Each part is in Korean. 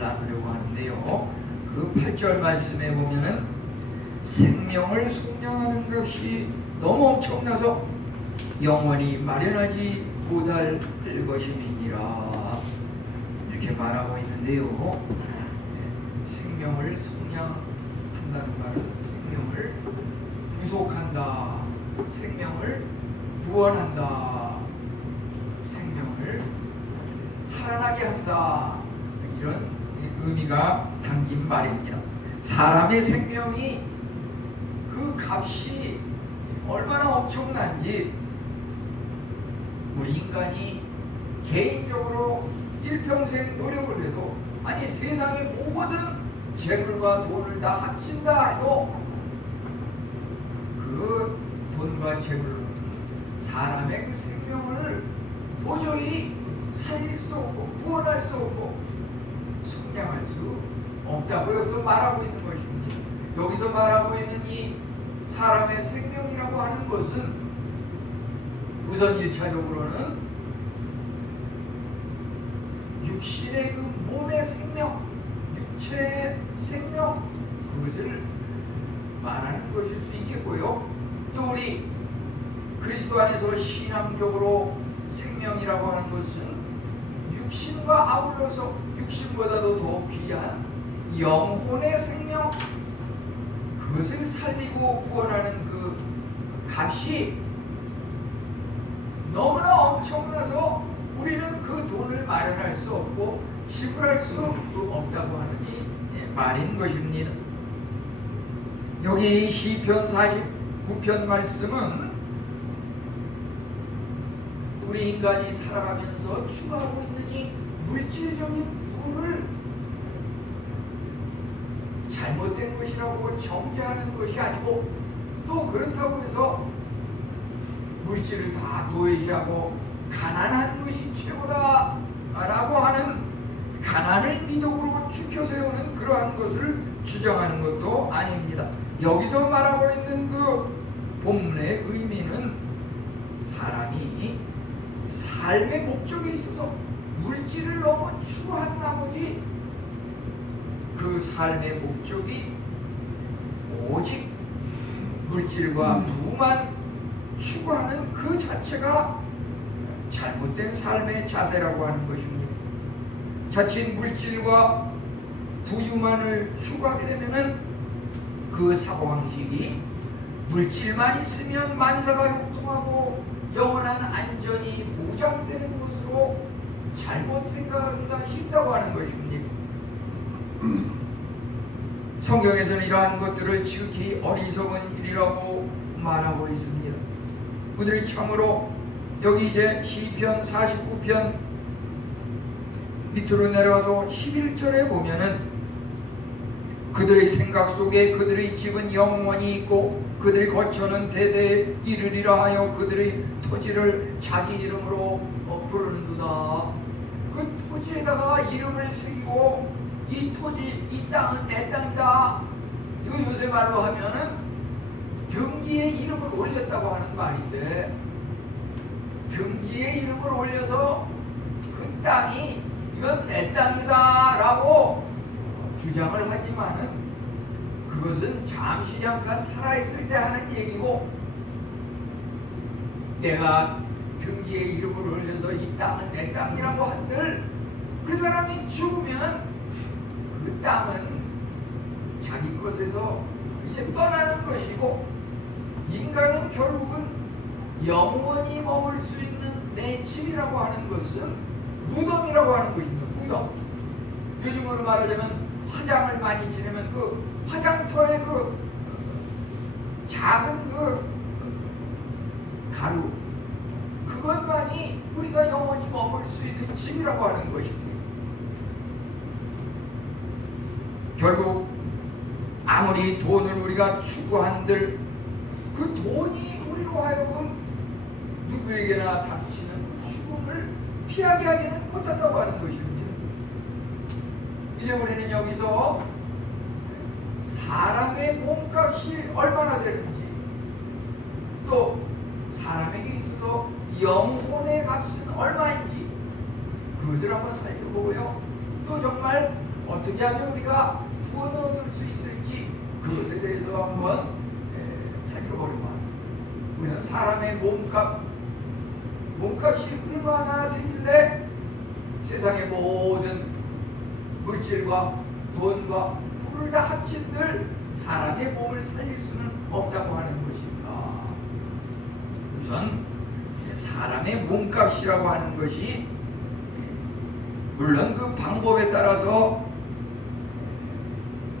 말씀을 나누려고 하는데요. 그 8절 말씀에 보면은 생명을 속량하는 것이 너무 엄청나서 영원히 마련하지 못할 것임이니라 이렇게 말하고 있는데요. 생명을 속량한다는 말은 생명을 구속한다, 생명을 구원한다, 생명을 살아나게 한다, 이런 의미가 담긴 말입니다. 사람의 생명이 그 값이 얼마나 엄청난지 우리 인간이 개인적으로 일평생 노력을 해도, 아니 세상의 모든 재물과 돈을 다 합친다 해도 그 돈과 재물은 사람의 그 생명을 도저히 살릴 수 없고 구원할 수 없고 속량할 수 없다고 여기서 말하고 있는 것입니다. 여기서 말하고 있는 이 사람의 생명이라고 하는 것은 우선 1차적으로는 육신의 그 몸의 생명, 육체의 생명, 그것을 말하는 것일 수 있겠고요. 또 우리 그리스도 안에서 신앙적으로 생명이라고 하는 것은 육신과 아울러서 육신보다도 더 귀한 영혼의 생명, 그것을 살리고 구원하는 그 값이 너무나 엄청나서 우리는 그 돈을 마련할 수 없고 지불할 수 없다고 하는 이 말인 것입니다. 여기 시편 49편 말씀은 우리 인간이 살아가면서 추구하고 있는 이 물질적인 부를 잘못된 것이라고 정죄하는 것이 아니고, 또 그렇다고 해서 물질을 다 도외시하고 가난한 것이 최고다 라고 하는 가난을 미덕으로 추켜 세우는 그러한 것을 주장하는 것도 아닙니다. 여기서 말하고 있는 그 본문의 의미는 사람이 삶의 목적에 있어서 물질을 너무 추구한 나머지 그 삶의 목적이 오직 물질과 부만 추구하는 그 자체가 잘못된 삶의 자세라고 하는 것입니다. 자칫 물질과 부유만을 추구하게 되면은 그 사고방식이 물질만 있으면 만사가 형통하고 영원한 안전이 보장되는 것으로 잘못 생각하기가 쉽다고 하는 것입니다. 성경에서는 이러한 것들을 지극히 어리석은 일이라고 말하고 있습니다. 우리들이 참으로 여기 이제 시편 49편 밑으로 내려와서 11절에 보면은 그들의 생각 속에 그들의 집은 영원히 있고 그들의 거처는 대대에 이르리라 하여 그들의 토지를 자기 이름으로 부르는도다. 그 토지에다가 이름을 새기고 이 토지, 이 땅은 내 땅이다. 이거 요새 말로 하면은 등기에 이름을 올렸다고 하는 말인데, 등기에 이름을 올려서 그 땅이 이건 내 땅이다 라고 주장을 하지만은 그것은 잠시 잠깐 살아있을 때 하는 얘기고, 내가 등기에 이름을 올려서 이 땅은 내 땅이라고 한들 그 사람이 죽으면 그 땅은 자기 것에서 이제 떠나는 것이고, 인간은 결국은 영원히 머물 수 있는 내 집이라고 하는 것은 무덤이라고 하는 것입니다. 무덤. 요즘으로 말하자면 화장을 많이 지내면 그 화장터에 그 작은 그 가루, 그것만이 우리가 영원히 머물 수 있는 집이라고 하는 것입니다. 결국 아무리 돈을 우리가 추구한들 그 돈이 우리로 하여금 누구에게나 닥치는 죽음을 피하게 하지는 못한다고 하는 것입니다. 이제 우리는 여기서 사람의 몸값이 얼마나 되는지, 또 사람에게 있어서 영혼의 값은 얼마인지 그것을 한번 살펴보고요. 또 정말 어떻게 하면 우리가 구원을 얻을 수 있을지 그것에 대해서 한번 살펴보려고 합니다. 우리는 사람의 몸값이 얼마나 되길래 세상의 모든 물질과 돈과 부를 다 합친들 사람의 몸을 살릴 수는 없다고 하는 것입니다. 우선 사람의 몸값이라고 하는 것이 물론 그 방법에 따라서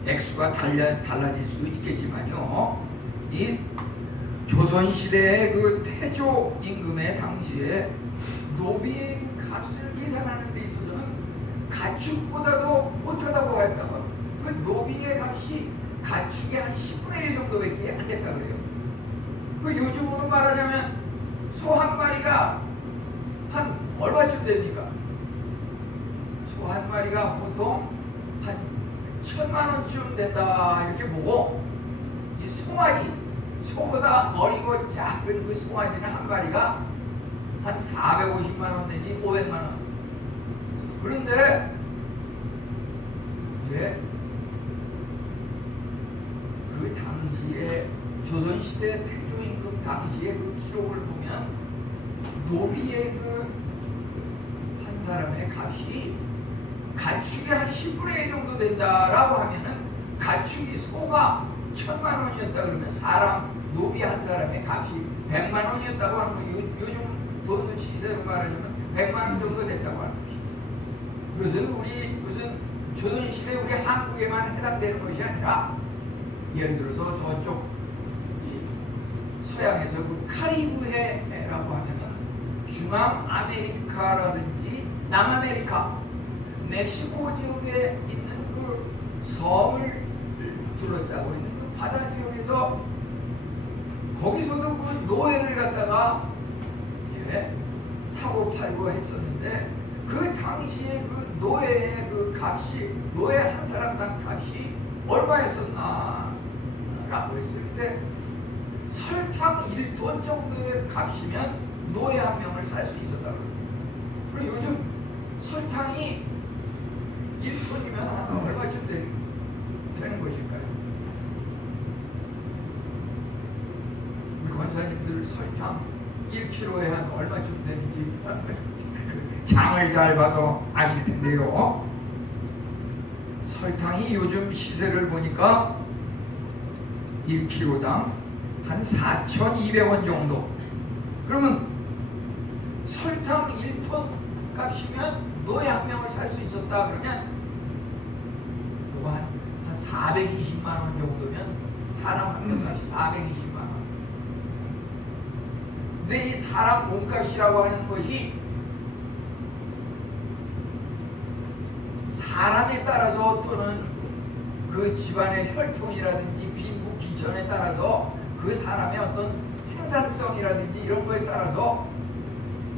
액수가 달라질 수 있겠지만요. 이 조선시대의 그 태조 임금의 당시에 노비의 값을 계산하는 데 있어서는 가축보다도 못하다고 했다고. 그 노비의 값이 가축의 한 10분의 1 정도밖에 안 됐다 그래요. 그 요즘으로 말하자면 소 한 마리가 한 얼마쯤 됩니까? 소 한 마리가 보통 한 1,000만 원쯤 된다 이렇게 보고, 이 송아지, 소보다 어리고 작은 그 송아지는 한 마리가 한 450만 원 내지 500만 원. 그런데 이제 그 당시에 조선시대 태조임금 당시의 그 기록을 보면 노비의 그 한 사람의 값이 가축이 한 10분의 1 정도 된다라고 하면은, 가축이 소가 1,000만 원이었다 그러면 사람 노비 한 사람의 값이 100만 원이었다고 하는 거. 요즘 돈 시세로 말하자면 100만 원 정도 됐다고 하는 것이죠. 이것은 우리 무슨 조선시대 우리 한국에만 해당되는 것이 아니라, 예를 들어서 저쪽 서양에서 그 카리브해라고 하면은 중앙 아메리카라든지 남아메리카, 멕시코 지역에 있는 그 섬을 둘러싸고 있는 그 바다 지역에서 거기서도 그 노예를 갖다가 이제 사고 팔고 했었는데, 그 당시에 그 노예의 그 값이, 노예 한 사람당 값이 얼마였었나 라고 했을 때 설탕 1톤 정도의 값이면 노예 한 명을 살 수 있었다고. 그리고 요즘 설탕이 1톤이면 한 얼마쯤 되는 것일까요? 우리 권사님들 설탕 1kg에 한 얼마쯤 되는지 장을 잘 봐서 아실 텐데요. 설탕이 요즘 시세를 보니까 1kg당 한 4,200원 정도. 그러면 설탕 1톤 값이면 노예 한 명을 살 수 있었다 그러면 그거 한 420만 원 정도면 사람 한 명 값이 420만 원. 근데 이 사람 몸값이라고 하는 것이 사람에 따라서, 또는 그 집안의 혈통이라든지 빈부 기천에 따라서, 그 사람의 어떤 생산성이라든지 이런 거에 따라서,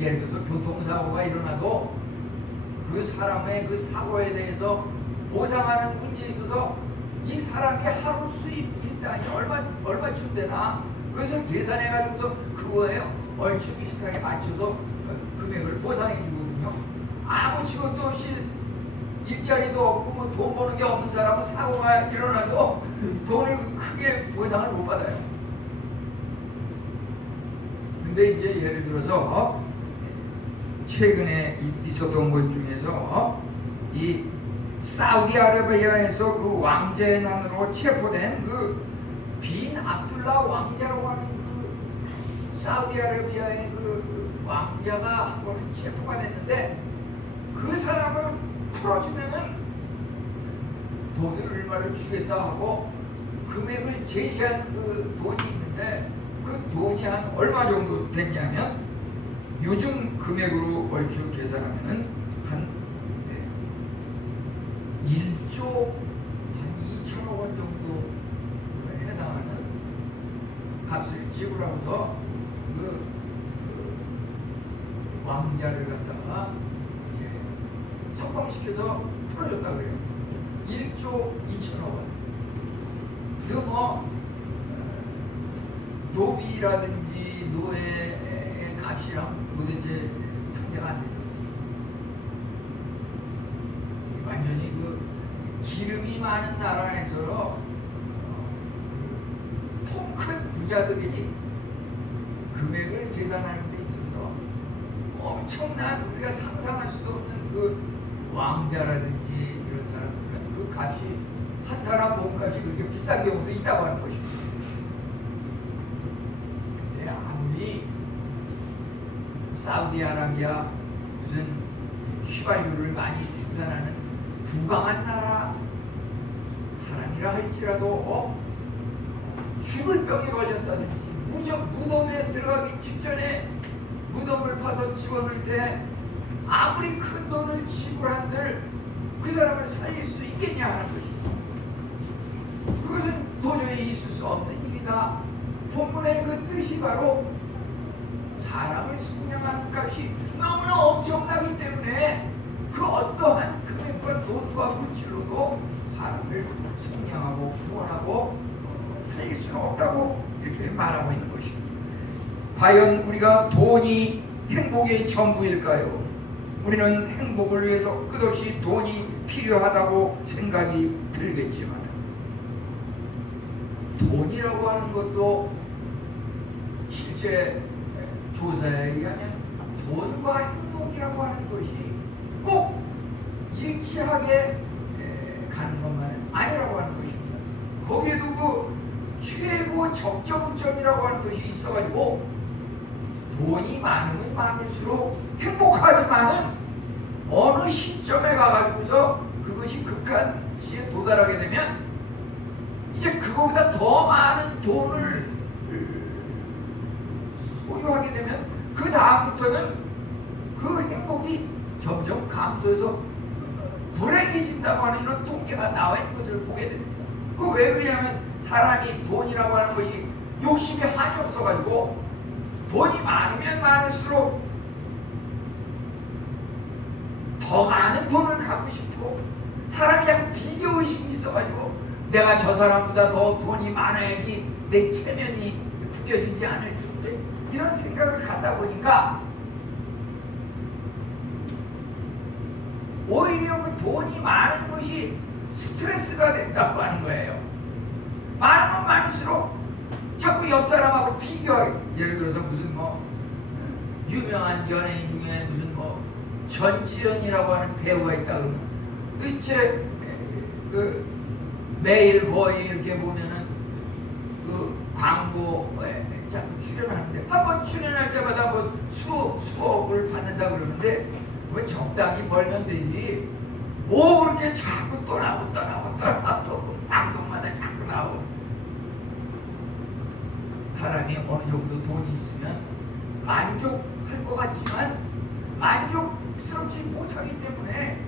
예를 들어서 교통사고가 일어나도 그 사람의 그 사고에 대해서 보상하는 문제에 있어서 이 사람이 하루 수입 일당이 얼마쯤 되나, 그것을 계산해 가지고서 그거에 얼추 비슷하게 맞춰서 금액을 보상해 주거든요. 아무 직업도 없이 일자리도 없고 뭐 돈 버는 게 없는 사람은 사고가 일어나도 돈을 크게 보상을 못 받아요. 근데 이제 예를 들어서 최근에 있었던 것 중에서 이 사우디아라비아에서 그 왕제의 난으로 체포된 그 빈 압둘라 왕자라고 하는 그 사우디아라비아의 그 왕자가 한 번은 체포가 됐는데, 그 사람을 풀어주면은 돈을 얼마를 주겠다 하고 금액을 제시한 그 돈이 있는데, 그 돈이 한 얼마 정도 됐냐면 요즘 금액으로 얼추 계산하면은 한 1조 한 2천억 원 정도 해당하는 값을 지불하고서 그 왕자를 갖다가 이제 석방시켜서 풀어줬다 그래요. 1조 2천억 원. 그 뭐 노비라든지 노예의 값이랑 도대체 상대가 안 되죠. 완전히 그 많은 나라에서 통 큰 부자들이 금액을 계산하는 데 있어서 엄청난 우리가 상상할 수도 없는 그 왕자라든지 이런 사람들은 그 값이 한 사람 몸값이 그렇게 비싼 경우도 있다고 하는 것입니다. 근데 아무리 사우디아라비아 무슨 휘발유를 많이 생산하는 부강한 나라 사람이라 할지라도 죽을 병에 걸렸다든지 무덤에 들어가기 직전에 무덤을 파서 집어넣을 때 아무리 큰 돈을 지불한들 그 사람을 살릴 수 있겠냐 하는 것입니다. 그것은 도저히 있을 수 없는 일이다. 본문의 그 뜻이 바로 사람을 속량하는 값이 너무나 엄청나기 때문에 그 어떠한 금액과 돈과 물질로도 사람을 속량하고 구원하고 살릴 수는 없다고 이렇게 말하고 있는 것입니다. 과연 우리가 돈이 행복의 전부일까요? 우리는 행복을 위해서 끝없이 돈이 필요하다고 생각이 들겠지만 돈이라고 하는 것도 실제 조사에 의하면 돈과 행복이라고 하는 것이 꼭 일치하게 가는 것만은 아니라고 하는 것입니다. 거기에도 그 최고 적정점이라고 하는 것이 있어가지고 돈이 많으면 많을수록 행복하지만은 어느 시점에 가가지고서 그것이 극한치에 도달하게 되면 이제 그거보다 더 많은 돈을 소유하게 되면 그 다음부터는 그 행복이 점점 감소해서 불행해진다고 하는 이런 통계가 나와 있는 것을 보게 됩니다. 그 왜 그러냐면 사람이 돈이라고 하는 것이 욕심이 한이 없어가지고 돈이 많으면 많을수록 더 많은 돈을 갖고 싶고 사람이 약간 비교의식이 있어가지고 내가 저 사람보다 더 돈이 많아야지 내 체면이 구겨지지 않을 텐데 이런 생각을 갖다 보니까 오히려 그 돈이 많은 것이 스트레스가 된다고 하는 거예요. 많으면 많을수록 자꾸 옆 사람하고 비교하게. 예를 들어서 무슨 유명한 연예인 중에 무슨 전지현이라고 하는 배우가 있다 그러면 도대체 그 매일 거의 이렇게 보면은 그 광고에 자꾸 출연하는데 한 번 출연할 때마다 수억을 받는다 그러는데 왜 적당히 벌면 되지 뭐 그렇게 자꾸 떠나고 방송마다 자꾸 나오고. 사람이 어느 정도 돈이 있으면 만족할 것 같지만 만족스럽지 못하기 때문에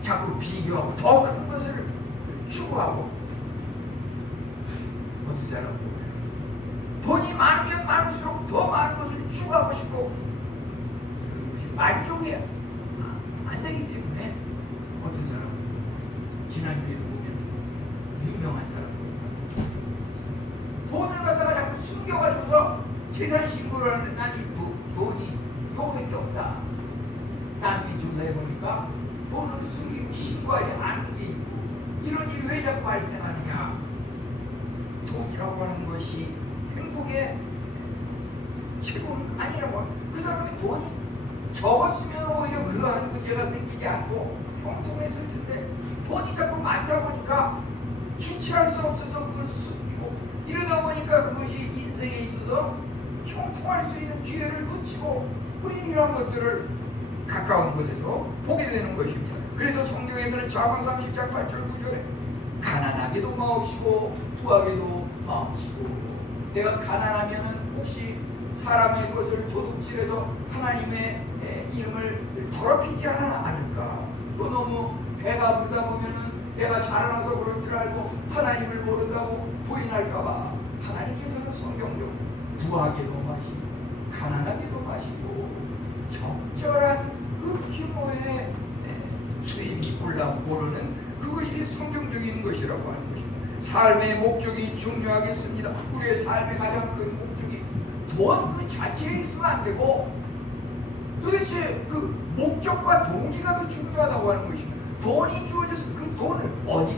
자꾸 비교하고 더 큰 것을 추구하고 어떤 사람 보면 돈이 많으면 많을수록 더 많은 것을 추구하고 싶고 만족이 안 되기 때문에 어떤 사람 지난주에도 보면 유명한 사람 돈을 갖다가 자꾸 숨겨가지고서 재산 신고를 하는데 난 이 돈이 요거밖에 없다. 나중에 조사해보니까 돈을 숨기고 신고하지 않은 게 있고 이런 일이 왜 자꾸 발생하느냐. 돈이라고 하는 것이 행복의 최고는 아니라고 합니다. 그 사람이 돈이 적었으면 오히려 그러한 문제가 생기지 않고 형통했을 텐데 돈이 자꾸 많다 보니까 주체할 수 없어서 그걸 숨기고 이러다 보니까 그것이 인생에 있어서 형통할 수 있는 기회를 놓치고 우리는 이런 것들을 가까운 곳에서 보게 되는 것입니다. 그래서 성경에서는 잠언 30장 8절 9절에 가난하게도 마옵시고 부하게도 마옵시고. 내가 가난하면은 혹시 사람의 것을 도둑질해서 하나님의 이름을 더럽히지 않을까. 또 너무 배가 부르다 보면은 내가 자라나서 그럴 줄 알고 하나님을 모른다고 부인할까봐 하나님께서는 성경적으로 부하게도 마시고 가난하게도 마시고 적절한 그 규모의 수입이 올라오르는 그것이 성경적인 것이라고 하는 것입니다. 삶의 목적이 중요하겠습니다. 우리의 삶의 가장 큰 목적이 돈 그 자체에 있으면 안 되고 도대체 그 목적과 동기가 더 중요하다고 하는 것입니다. 돈이 주어져서 그 돈을 어디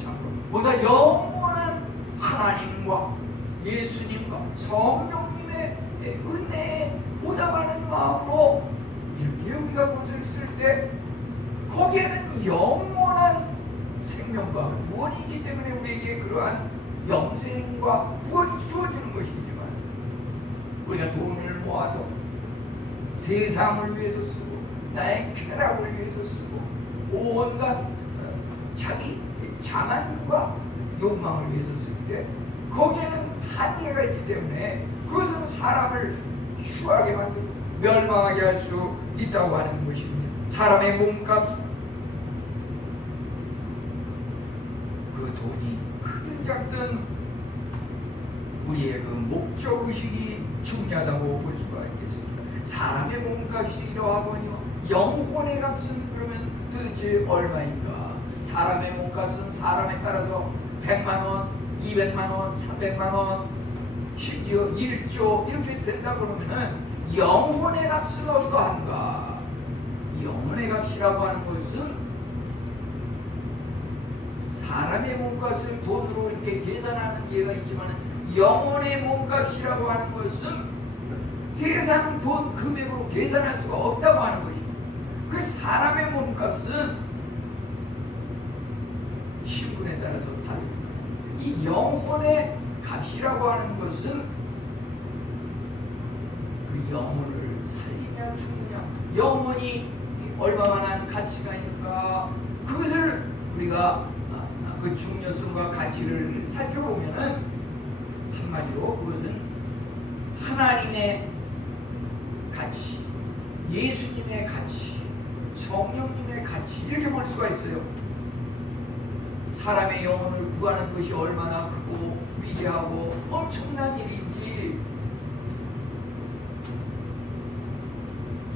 참으로 보다 영원한 하나님과 예수님과 성령님의 은혜에 보답하는 마음으로 이렇게 우리가 그것을 쓸 때 거기에는 영원한 생명과 구원이 있기 때문에 우리에게 그러한 영생과 구원이 주어지는 것이지만, 우리가 돈을 모아서 세상을 위해서 쓰고 나의 쾌락을 위해서 쓰고 온갖 자기 자만과 욕망을 위해서 쓸 때 거기에는 한계가 있기 때문에 그것은 사람을 추하게 만들고 멸망하게 할 수 있다고 하는 것입니다. 사람의 몸값, 그 돈이 크든 작든 우리의 그 목적의식이 중요하다고 볼 수가 있겠습니다. 사람의 몸값이 이러하거니와 영혼의 값은 그러면 도대체 얼마인가? 사람의 몸값은 사람에 따라서 100만원, 200만원, 300만원, 심지어 1조 이렇게 된다 그러면은 영혼의 값은 어떠한가? 영혼의 값이라고 하는 것은 사람의 몸값을 돈으로 이렇게 계산하는 예가 있지만, 영혼의 몸값이라고 하는 것은 세상 돈 금액으로 계산할 수가 없다고 하는 것입니다. 그 사람의 몸값은 신분에 따라서 다릅니다. 이 영혼의 값이라고 하는 것은 그 영혼을 살리냐 죽느냐, 영혼이 얼마만한 가치가 있는가, 그것을 우리가 그 중요성과 가치를 살펴보면은 한마디로 그것은 하나님의 가치, 예수님의 가치, 성령님의 가치, 이렇게 볼 수가 있어요. 사람의 영혼을 구하는 것이 얼마나 크고 위대하고 엄청난 일인지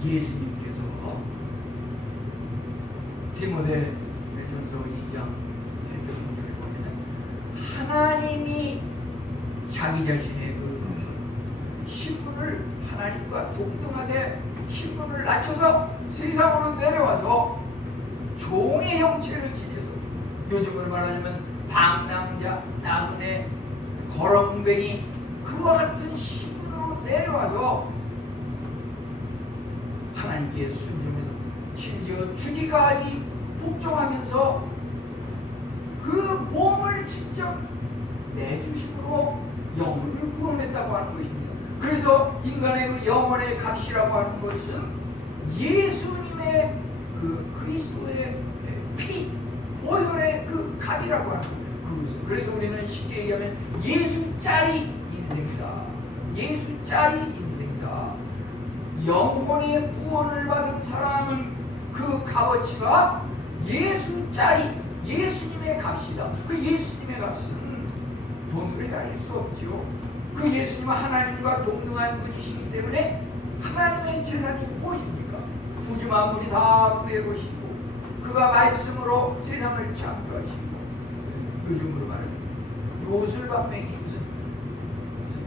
예수님께서 디모데전서 2장 8절 보면 하나님이 자기 자신의 그 신분을 하나님과 동등하게 신분을 낮춰서 세상으로 내려와서 종의 형체를 지녀서, 요즘으로 말하자면 방랑자, 나그네, 거렁뱅이, 그와 같은 신분으로 내려와서 하나님께 순종해서 심지어 죽기까지 복종하면서 그 몸을 직접 내주심으로 영혼을 구원했다고 하는 것입니다. 그래서 인간의 그 영혼의 값이라고 하는 것은 예수님의 그 그리스도의 피, 보혈의 그 값이라고 하는 거예요. 그래서 우리는 쉽게 얘기하면 예수짜리 인생이다. 예수짜리 인생이다. 영혼의 구원을 받은 사람은 그 값어치가 예수짜리, 예수님의 값이다. 그 예수님의 값은 돈으로 헤아릴 수 없지요. 그 예수님은 하나님과 동등한 분이시기 때문에 하나님의 재산이 무엇입니까? 우주 만물이 다 그의 것이고 그가 말씀으로 세상을 창조하시고, 요즘으로 말하면 요술방맹이, 무슨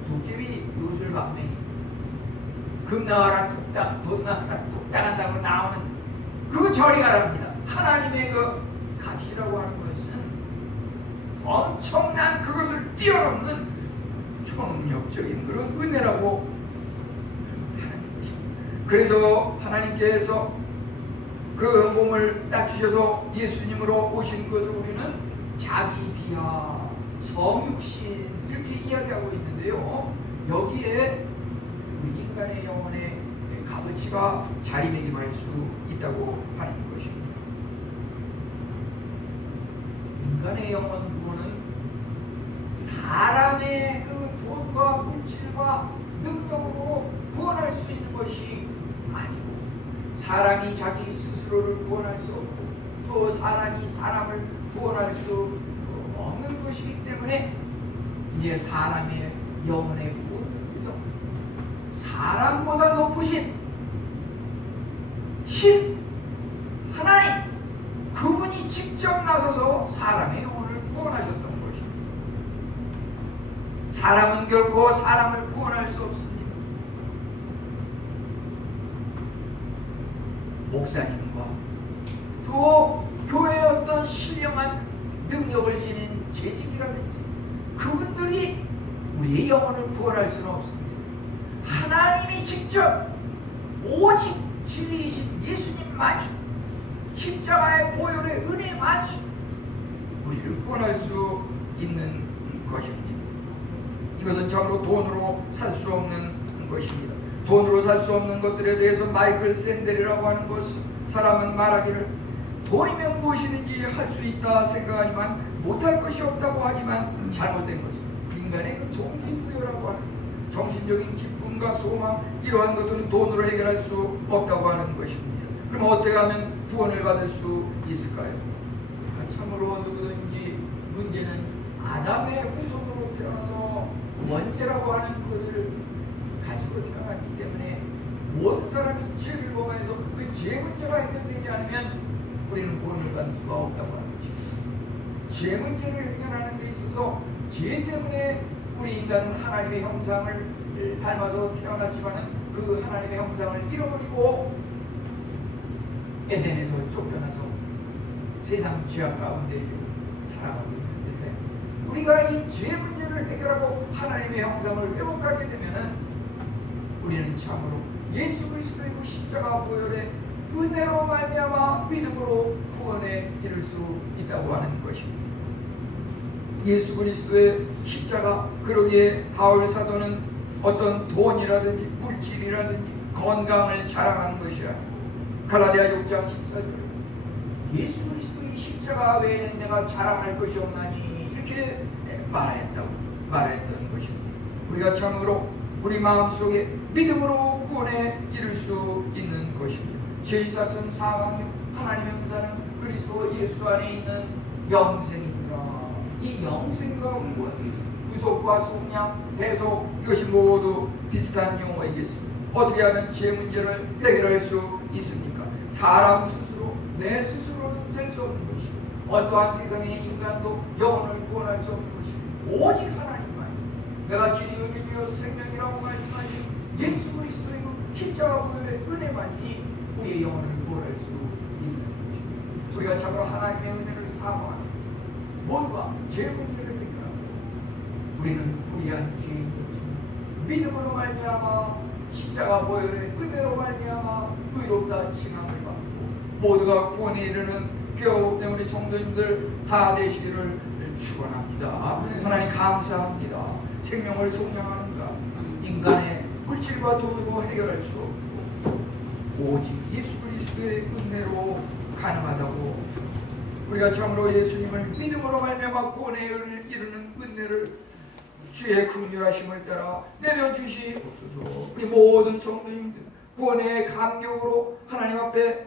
도깨비 요술방맹이, 금 나와라 뚝딱, 돈 나와라 뚝딱 한다고 나오는 그거 저리 가랍니다. 하나님의 그 값이라고 하는 것은 엄청난 그것을 뛰어넘는 총력적인 그런 은혜라고 하는 것입니다. 그래서 하나님께서 그 몸을 낮추셔서 예수님으로 오신 것을 우리는 자기 비하, 성육신 이렇게 이야기하고 있는데요. 여기에 우리 인간의 영혼의 값어치가 자리매김할 수 있다고 하는 것입니다. 인간의 영혼 구원은 사람의 그 돈과 물질과 능력으로 구원할 수 있는 것이 아니고, 사람이 자기 스스로를 구원할 수 없고 또 사람이 사람을 구원할 수 없는 것이기 때문에 이제 사람의 영혼의 구원을 위해서 사람보다 높으신 신 하나님, 그분이 직접 나서서 사람의 영혼을 구원하셨던 것입니다. 사람은 결코 사람을 구원할 수 없습니다. 목사님과 또 교회의 어떤 신령한 능력을 지닌 재직이라든지 그분들이 우리의 영혼을 구원할 수는 없습니다. 하나님이 직접 오직 진리이신 예수님만이 십자가의 보혈의 은혜만이 우리를 구원할 수 있는 것입니다. 이것은 참으로 돈으로 살 수 없는 것입니다. 돈으로 살 수 없는 것들에 대해서 마이클 샌델이라고 하는 사람은 말하기를 돈이면 무엇이든지 할 수 있다 생각하지만 못할 것이 없다고 하지만 잘못된 것입니다. 인간의 그 동기부여라고 하는 정신적인 기쁨과 소망 이러한 것들은 돈으로 해결할 수 없다고 하는 것입니다. 그럼 어떻게 하면 구원을 받을 수 있을까요? 참으로 누구든지 문제는 아담의 후손으로 태어나서 원죄라고 하는 것을 가지고 태어났기 때문에 모든 사람이 죄를 범해서 그 죄 문제가 해결되지 않으면 우리는 구원을 받을 수가 없다고 하는 것입니다. 죄 문제를 해결하는 데 있어서 죄 때문에 우리 인간은 하나님의 형상을 닮아서 태어났지만 그 하나님의 형상을 잃어버리고 에덴에서 쫓겨나서 세상 죄악 가운데 살아가고 있는데 우리가 이 죄 문제를 해결하고 하나님의 형상을 회복하게 되면은 우리는 참으로 예수 그리스도의 그 십자가 보혈의 은혜로 말미암아 믿음으로 구원에 이를 수 있다고 하는 것입니다. 예수 그리스도의 십자가, 그러기에 바울 사도는 어떤 돈이라든지 물질이라든지 건강을 자랑하는 것이 아니고 갈라디아 6장 14절 예수 그리스도의 십자가 외에는 내가 자랑할 것이 없나니 이렇게 말했던 것입니다. 우리가 참으로 우리 마음속에 믿음으로 구원에 이를 수 있는 것입니다. 제2사선 사망 하나님의 은사는 그리스도 예수 안에 있는 영생이니라. 이 영생과 구원, 구속과 속량, 배속 이것이 모두 비슷한 용어이겠습니다. 어떻게 하면 죄 문제를 해결할 수 있습니까? 사람 스스로, 내 스스로는 될 수 없는 것이 어떠한 세상의 인간도 영혼을 구원할 수 없는 것이 오직 하나님만. 내가 길이요 길이요 생명이라고 말씀하신 예수 그리스도의 그 십자가 보혈의 은혜만이 우리의 영혼을 구원할 수 있는 것입니다. 우리가 참으로 하나님의 은혜를 사모하는 모두가 죄 문제를 해결하고 우리는 불의한 죄인들이지만 믿음으로 말미암아 십자가 보혈의 은혜로 말미암아 의롭다 칭함을 받고 모두가 구원에 이르는 귀하옵된 우리 성도님들 다 되시기를 축원합니다. 하나님 감사합니다. 생명을 속량하는가 인간의 물질과 돈으로 해결할 수 없고 오직 예수 그리스도의 은혜로 가능하다고 우리가 참으로 예수님을 믿음으로 말미암아 구원에 이르는 은혜를 주의 긍휼하심을 따라 내려주시옵소서. 우리 모든 성도님들 구원의 감격으로 하나님 앞에